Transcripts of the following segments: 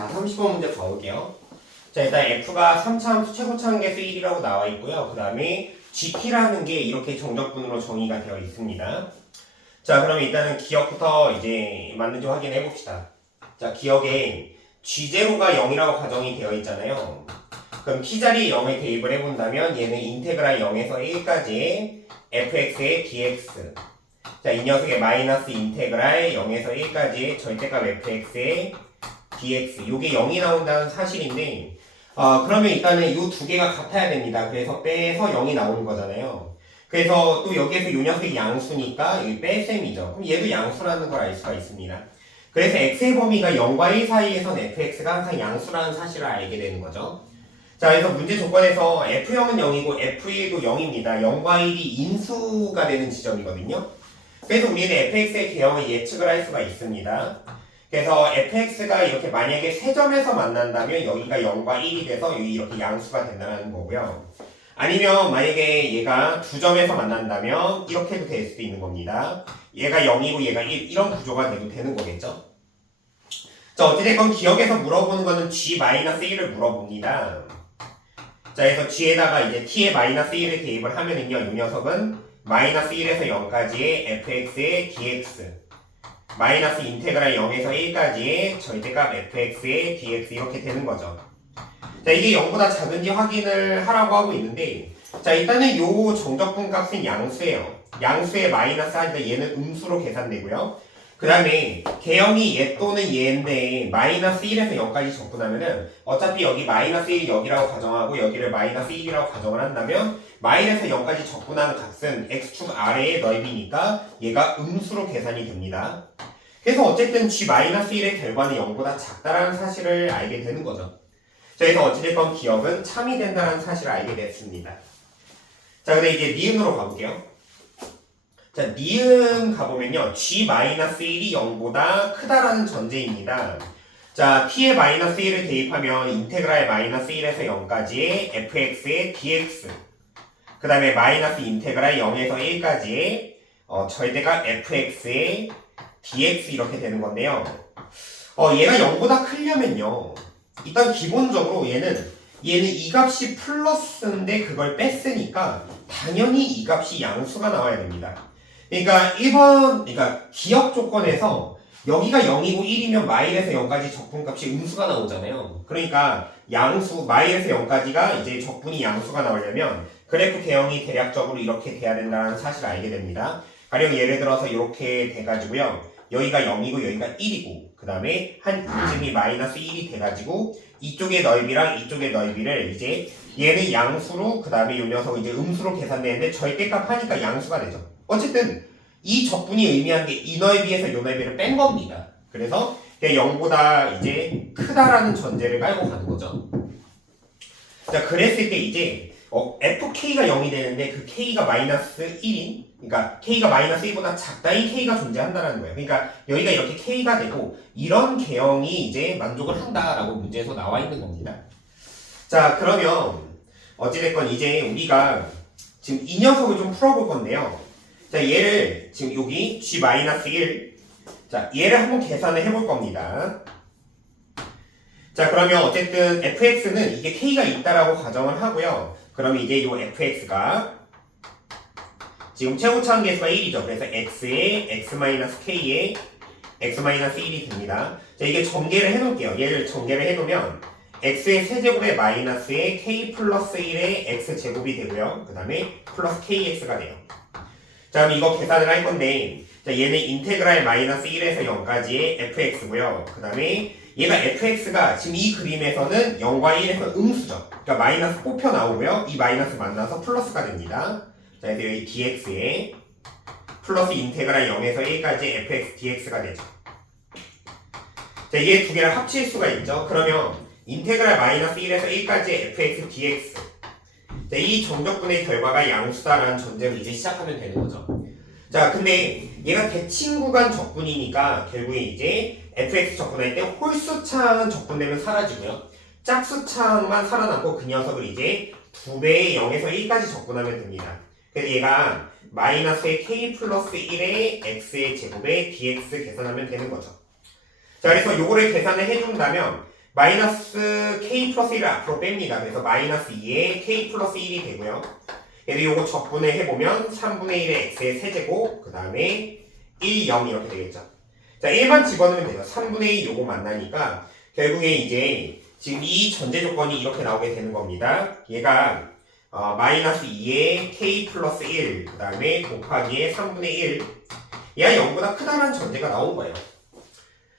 자, 30번 문제 가볼게요. 자, 일단 F가 3차함수 최고차함계수 1이라고 나와 있고요. 그 다음에 GT라는 게 이렇게 정적분으로 정의가 되어 있습니다. 자, 그러면 일단은 기억부터 이제 맞는지 확인해 봅시다. 자, 기억에 G0가 0이라고 가정이 되어 있잖아요. 그럼 T자리에 0을 대입을 해본다면 얘는 인테그랄 0에서 1까지 fx의 dx. 자, 이 녀석의 마이너스 인테그랄 0에서 1까지 절대값 fx의 dx. 요게 0이 나온다는 사실인데, 그러면 일단은 이 두 개가 같아야 됩니다. 그래서 빼서 0이 나오는 거잖아요. 그래서 또 여기에서 요 녀석이 양수니까 여기 뺄셈이죠. 그럼 얘도 양수라는 걸 알 수가 있습니다. 그래서 x의 범위가 0과 1 사이에선 fx가 항상 양수라는 사실을 알게 되는 거죠. 자, 그래서 문제 조건에서 f0은 0이고 f1도 0입니다. 0과 1이 인수가 되는 지점이거든요. 그래서 우리는 fx의 개형을 예측을 할 수가 있습니다. 그래서 fx가 이렇게 만약에 세 점에서 만난다면 여기가 0과 1이 돼서 여기 이렇게 양수가 된다는 거고요. 아니면 만약에 얘가 두 점에서 만난다면 이렇게도 될 수도 있는 겁니다. 얘가 0이고 얘가 1 이런 구조가 돼도 되는 거겠죠. 자, 어찌됐건 기억에서 물어보는 거는 g-1을 물어봅니다. 자, 그래서 g에다가 이제 t의 마이너스 1을 대입을 하면은요, 이 녀석은 마이너스 1에서 0까지의 fx의 dx 마이너스 인테그랄 0에서 1까지의 절대값 fx의 dx 이렇게 되는 거죠. 자, 이게 0보다 작은지 확인을 하라고 하고 있는데, 자, 일단은 요 정적분 값은 양수예요. 양수의 마이너스 하니까 얘는 음수로 계산되고요. 그 다음에 개형이 얘 또는 얘인데 마이너스 1에서 0까지 적분하면은 어차피 여기 마이너스 1이 여기라고 가정하고 여기를 마이너스 1이라고 가정을 한다면 마이너스 0까지 적분하는 값은 x축 아래의 넓이니까 얘가 음수로 계산이 됩니다. 그래서 어쨌든 g-1의 결과는 0보다 작다라는 사실을 알게 되는 거죠. 자, 그래서 어찌됐건 기억은 참이 된다는 사실을 알게 됐습니다. 자, 근데 이제 니은으로 가볼게요. 자, 니은 가보면요, g-1이 0보다 크다라는 전제입니다. 자, t의 마이너스 1을 대입하면 인테그랄 마이너스 1에서 0까지의 fx의 dx 그 다음에 마이너스 인테그랄 0에서 1까지의 절대값 fx의 dx 이렇게 되는 건데요. 얘가 0보다 크려면요, 일단 기본적으로 얘는 이 값이 플러스인데 그걸 뺐으니까 당연히 이 값이 양수가 나와야 됩니다. 그러니까 1번, 그러니까 기억 조건에서 여기가 0이고 1이면 마일에서 0까지 적분값이 음수가 나오잖아요. 그러니까 양수, 마일에서 0까지가 이제 적분이 양수가 나오려면 그래프 개형이 대략적으로 이렇게 돼야 된다는 사실을 알게 됩니다. 가령 예를 들어서 이렇게 돼가지고요. 여기가 0이고 여기가 1이고 그 다음에 한 이쯤이 마이너스 1이 돼가지고 이쪽의 넓이랑 이쪽의 넓이를 이제 얘는 양수로 그 다음에 이 녀석은 이제 음수로 계산되는데 절대값 하니까 양수가 되죠. 어쨌든 이 적분이 의미하는 게 이 넓이에서 이 넓이를 뺀 겁니다. 그래서 0보다 이제 크다라는 전제를 깔고 가는 거죠. 자, 그랬을 때 이제 fk가 0이 되는데 그 k가 마이너스 1인, 그러니까 k가 마이너스 1보다 작다 이 k가 존재한다는 거예요. 그러니까 여기가 이렇게 k가 되고 이런 개형이 이제 만족을 한다라고 문제에서 나와 있는 겁니다. 자, 그러면 어찌됐건 이제 우리가 지금 이 녀석을 좀 풀어볼 건데요. 자, 얘를 지금 여기 g-1 자, 얘를 한번 계산을 해볼 겁니다. 자, 그러면 어쨌든 fx는 이게 k가 있다라고 가정을 하고요. 그러면 이제 이 fx가 지금 최고차함 계수가 1이죠. 그래서 x의 x-k의 x-1이 됩니다. 자, 이게 전개를 해놓을게요. 얘를 전개를 해놓으면 x의 세제곱의 마이너스의 k 플러스 1의 x제곱이 되고요. 그 다음에 플러스 kx가 돼요. 자, 그럼 이거 계산을 할 건데, 자, 얘는 인테그랄 마이너스 1에서 0까지의 fx고요. 그 다음에 얘가 fx가 지금 이 그림에서는 0과 1에서 음수죠. 그러니까 마이너스 뽑혀 나오고요. 이 마이너스 만나서 플러스가 됩니다. 자, 그래서 여기 dx에 플러스 인테그랄 0에서 1까지 fx dx가 되죠. 자, 얘 두 개를 합칠 수가 있죠. 그러면 인테그랄 마이너스 1에서 1까지 fx dx 자, 이 정적분의 결과가 양수다라는 전제로 이제 시작하면 되는 거죠. 자, 근데 얘가 대칭구간 적분이니까 결국에 이제 fx 적분할 때 홀수차항은 적분되면 사라지고요. 짝수차항만 살아남고 그 녀석을 이제 2배의 0에서 1까지 적분하면 됩니다. 그래서 얘가 마이너스의 k 플러스 1의 x의 제곱에 dx 계산하면 되는 거죠. 자, 그래서 요거를 계산을 해준다면 마이너스 k 플러스 1을 앞으로 뺍니다. 그래서 마이너스 2에 k 플러스 1이 되고요. 그래서 요거 적분을 해보면 3분의 1의 x의 세제곱 그 다음에 1, 0 이렇게 되겠죠. 자 1만 집어넣으면 돼요. 3분의 2 요거 만나니까 결국에 이제 지금 이 전제 조건이 이렇게 나오게 되는 겁니다. 얘가 마이너스 2에 k 플러스 1 그 다음에 곱하기에 3분의 1 얘가 0보다 크다는 전제가 나온 거예요.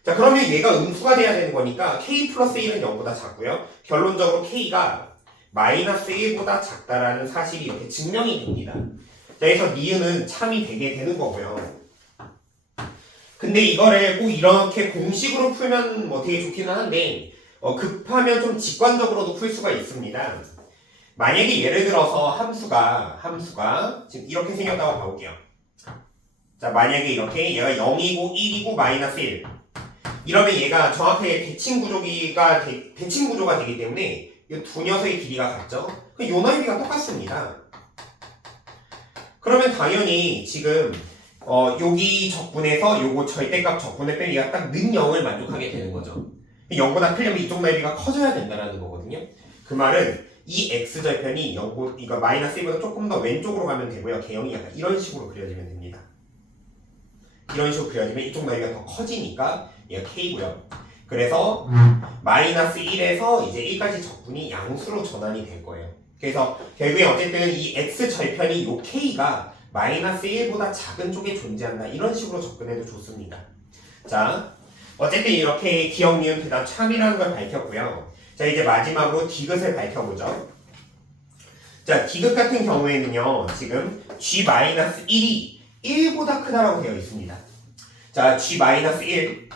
자 그러면 얘가 음수가 돼야 되는 거니까 k 플러스 1은 0보다 작고요. 결론적으로 k가 마이너스 1보다 작다라는 사실이 이렇게 증명이 됩니다. 자 그래서 니은은 참이 되게 되는 거고요. 근데 이거를 꼭 이렇게 공식으로 풀면 뭐 되게 좋기는 한데 급하면 좀 직관적으로도 풀 수가 있습니다. 만약에 예를 들어서 함수가 지금 이렇게 생겼다고 봐볼게요. 자 만약에 이렇게 얘가 0이고 1이고 마이너스 1 이러면 얘가 정확하게 대칭 구조가 되기 때문에 이 두 녀석의 길이가 같죠? 그럼 요 넓이가 똑같습니다. 그러면 당연히 지금 여기 적분에서 요거 절대값 적분을 빼면 얘가 딱 는 0을 만족하게 되는 거죠. 0보다 크려면 이쪽 넓이가 커져야 된다는 거거든요. 그 말은 이 x절편이 이거 마이너스 1보다 조금 더 왼쪽으로 가면 되고요. 개형이 약간 이런 식으로 그려지면 됩니다. 이런 식으로 그려지면 이쪽 넓이가 더 커지니까 얘가 k고요. 그래서 마이너스 1에서 이제 1까지 적분이 양수로 전환이 될 거예요. 그래서 결국에 어쨌든 이 x절편이 요 k가 마이너스 1보다 작은 쪽에 존재한다. 이런 식으로 접근해도 좋습니다. 자, 어쨌든 이렇게 기억, 니은, 대답, 참이라는 걸 밝혔고요. 자, 이제 마지막으로 디귿을 밝혀보죠. 자, 디귿 같은 경우에는요, 지금 g-1이 1보다 크다라고 되어 있습니다. 자, g-1.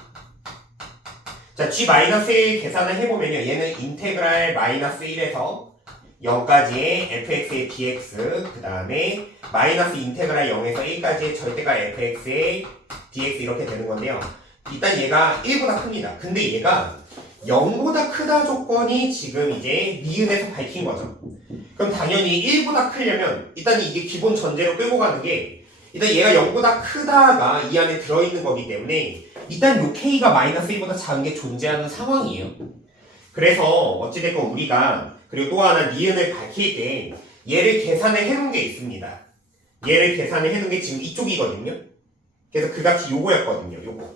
자, g-1 계산을 해보면요, 얘는 인테그랄 마이너스 1에서 0까지의 fx의 dx 그 다음에 마이너스 인테그랄 0에서 1까지의 절대값 fx의 dx 이렇게 되는 건데요. 일단 얘가 1보다 큽니다. 근데 얘가 0보다 크다 조건이 지금 이제 니은에서 밝힌 거죠. 그럼 당연히 1보다 크려면 일단 이게 기본 전제로 끌고 가는 게 일단 얘가 0보다 크다가 이 안에 들어있는 거기 때문에 일단 요 k가 마이너스 1보다 작은 게 존재하는 상황이에요. 그래서 어찌됐건 우리가 그리고 또 하나 니은을 밝힐 때 얘를 계산을 해놓은 게 있습니다. 얘를 계산을 해놓은 게 지금 이쪽이거든요. 그래서 그 값이 요거였거든요. 요거.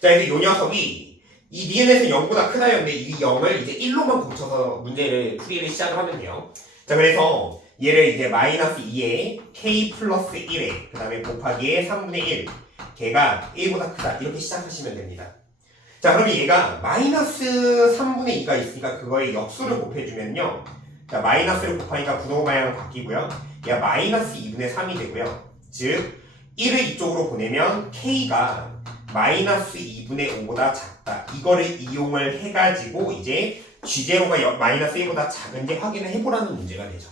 자, 그래서 요 녀석이 이 니은에서 0보다 크다였는데 이 0을 이제 1로만 고쳐서 문제를 풀이를 시작을 하면 돼요. 자, 그래서 얘를 이제 마이너스 2에 k 플러스 1에 그 다음에 곱하기에 3분의 1 걔가 1보다 크다 이렇게 시작하시면 됩니다. 자 그러면 얘가 마이너스 3분의 2가 있으니까 그거에 역수를 곱해주면요 자 마이너스를 곱하니까 분호 방향은 바뀌고요 얘가 마이너스 2분의 3이 되고요 즉 1을 이쪽으로 보내면 k가 마이너스 2분의 5보다 작다 이거를 이용을 해가지고 이제 g0가 마이너스 1보다 작은지 확인을 해보라는 문제가 되죠.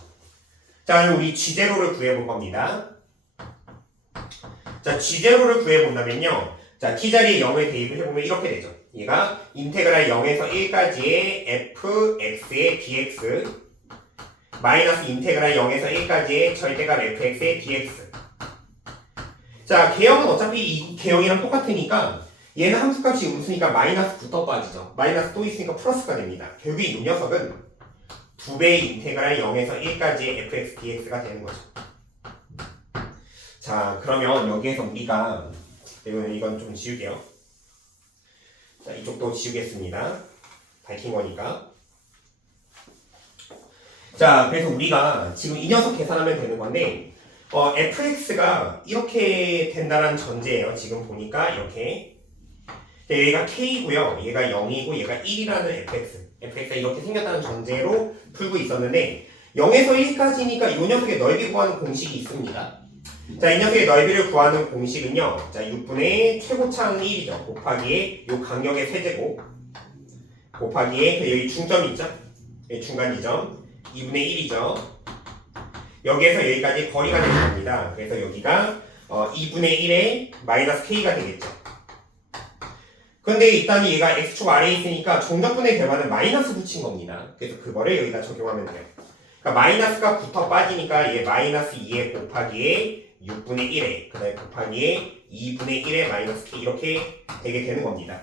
자 그럼 우리 g0를 구해볼 겁니다. 자 g0를 구해본다면요 자 t자리에 0을 대입을 해보면 이렇게 되죠. 얘가 인테그랄 0에서 1까지의 fx의 dx 마이너스 인테그랄 0에서 1까지의 절대값 fx의 dx 자 개형은 어차피 이 개형이랑 똑같으니까 얘는 함수값이 음수니까 마이너스 붙어 빠지죠. 마이너스 또 있으니까 플러스가 됩니다. 결국 이 녀석은 2배의 인테그랄 0에서 1까지의 fx dx가 되는 거죠. 자 그러면 여기에서 우리가 이건 좀 지울게요. 자 이쪽도 지우겠습니다. 밝힌 거니까. 자 그래서 우리가 지금 이 녀석 계산하면 되는 건데 fx가 이렇게 된다는 전제예요. 지금 보니까 이렇게 얘가 k고요. 얘가 0이고 얘가 1이라는 fx가 이렇게 생겼다는 전제로 풀고 있었는데 0에서 1까지니까 이 녀석의 넓이 구하는 공식이 있습니다. 자, 이 녀석의 넓이를 구하는 공식은요. 자, 6분의 최고차는 1이죠. 곱하기에 요 간격의 세제곱 곱하기에 여기 중점 있죠? 여기 중간 지점 2분의 1이죠. 여기에서 여기까지 거리가 되는 겁니다. 그래서 여기가 2분의 1에 마이너스 k가 되겠죠. 근데 일단 얘가 x축 아래에 있으니까 정적분의 결과는 마이너스 붙인 겁니다. 그래서 그거를 여기다 적용하면 돼요. 그러니까 마이너스가 붙어 빠지니까 얘 마이너스 2에 곱하기에 6분의 1에 그 다음에 곱하기에 2분의 1에 마이너스 k 이렇게 되게 되는 겁니다.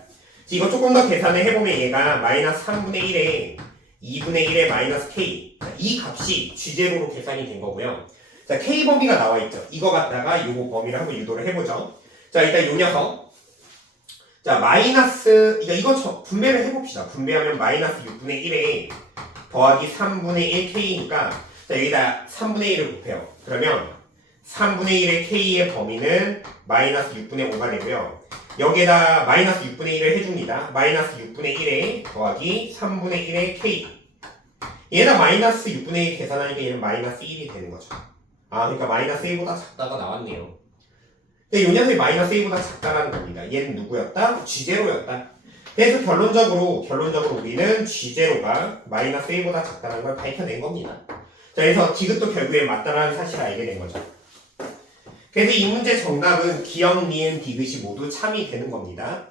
이거 조금 더 계산을 해보면 얘가 마이너스 3분의 1에 2분의 1에 마이너스 k. 이 값이 G제로로 계산이 된 거고요. 자, k 범위가 나와 있죠. 이거 갖다가 요거 범위를 한번 유도를 해보죠. 자, 일단 요 녀석. 자, 마이너스, 이거 분배를 해봅시다. 분배하면 마이너스 6분의 1에 더하기 3분의 1k니까, 자, 여기다 3분의 1을 곱해요. 그러면 3분의 1의 k의 범위는 마이너스 6분의 5가 되고요. 여기에다 마이너스 6분의 1을 해줍니다. 마이너스 6분의 1에 더하기 3분의 1의 k. 얘가 마이너스 6분의 1 계산하니까 얘는 마이너스 1이 되는 거죠. 아, 그러니까 마이너스 1보다 작다가 나왔네요. 근데 요 녀석이 마이너스 1보다 작다라는 겁니다. 얘는 누구였다? G제로였다. 그래서 결론적으로 우리는 G제로가 마이너스 1보다 작다는 걸 밝혀낸 겁니다. 자, 그래서 디귿도 결국에 맞다라는 사실을 알게 된 거죠. 그래서 이 문제 정답은 기역, 니은, 디귿이 모두 참이 되는 겁니다.